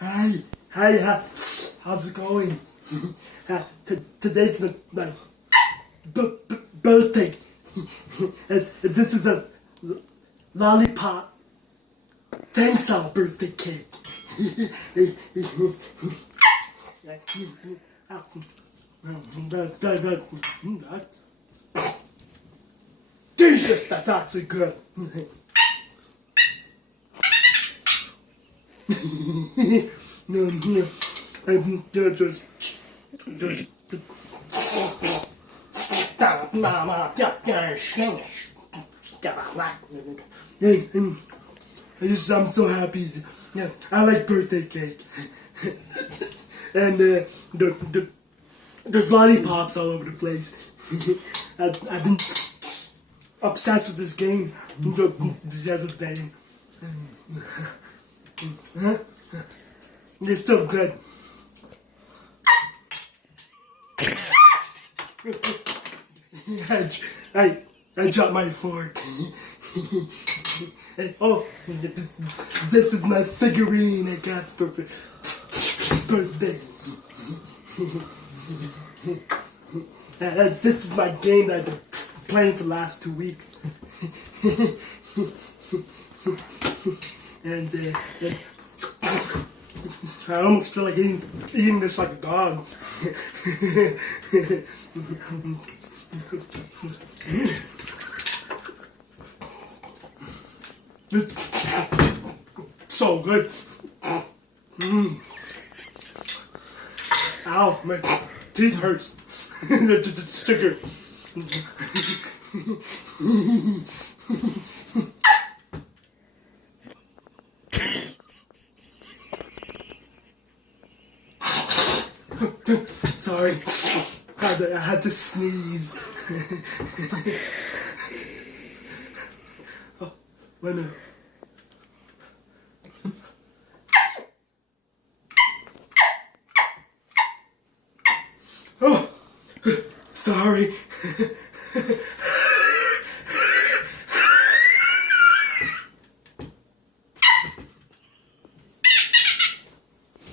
Hi, how's it going? Today's my birthday, and this is a lollipop thanks our birthday cake. Jesus, that's actually good. I'm so happy. Yeah, I like birthday cake. And there's lollipops all over the place. I've been obsessed with this game the other day. It's so good. I dropped my fork. Oh, this is my figurine I got for birthday. This is my game that I've been playing for the last 2 weeks. And I almost feel like eating this like a dog. So good. Ow, my teeth hurts. The sticker. Sorry, I had to sneeze. Oh, wait a minute. Oh, sorry.